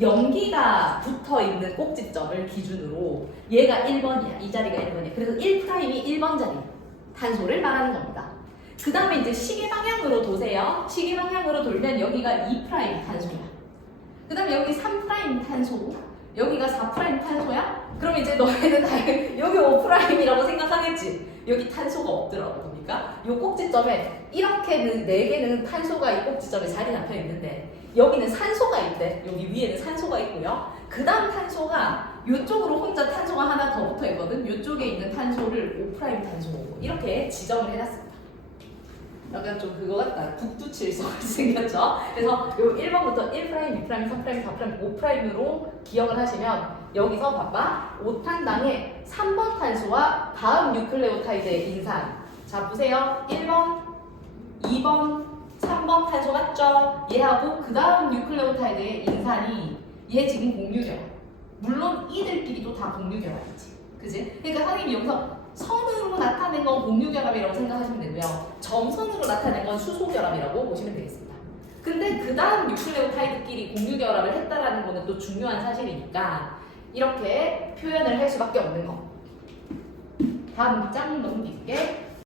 염기가 붙어 있는 꼭지점을 기준으로 얘가 1번이야. 이 자리가 1번이야. 그래서 1'이 1번 자리 탄소를 말하는 겁니다. 그 다음에 이제 시계 방향으로 도세요. 시계 방향으로 돌면 여기가 2' 탄소야. 그 다음에 여기 3' 탄소, 여기가 4' 탄소야? 그럼 이제 너희는 다 여기 5'이라고 생각하겠지. 여기 탄소가 없더라고 보니까 이 꼭지점에 이렇게는 네 개는 탄소가 이 꼭지점에 자리 잡혀 있는데 여기는 산소가 있대. 여기 위에는 산소가 있고요. 그 다음 탄소가 이쪽으로 혼자 탄소가 하나 더 붙어 있거든. 이쪽에 있는 탄소를 5' 탄소 이렇게 지정을 해놨습니다. 약간 좀 그거 같다. 북두칠성 같이 생겼죠? 그래서 요 1번부터 1', 2', 3', 4', 5'으로 기억을 하시면 여기서 봐봐. 5탄당의 3번 탄소와 다음 뉴클레오타이드의 인산. 자, 보세요. 1번, 2번, 3번 탄소 같죠? 얘하고 그 다음 뉴클레오타이드의 인산이 얘 지금 공유결합. 물론 이들끼리도 다 공유결합이지. 그지? 그러니까 선생님이 여기서 선으로 나타낸 건 공유결합이라고 생각하시면 되고요. 점선으로 나타낸 건 수소결합이라고 보시면 되겠습니다. 근데 그 다음 뉴클레오타이드끼리 공유결합을 했다라는 거는 또 중요한 사실이니까 이렇게 표현을 할 수밖에 없는 거. 다음 장 넘길게.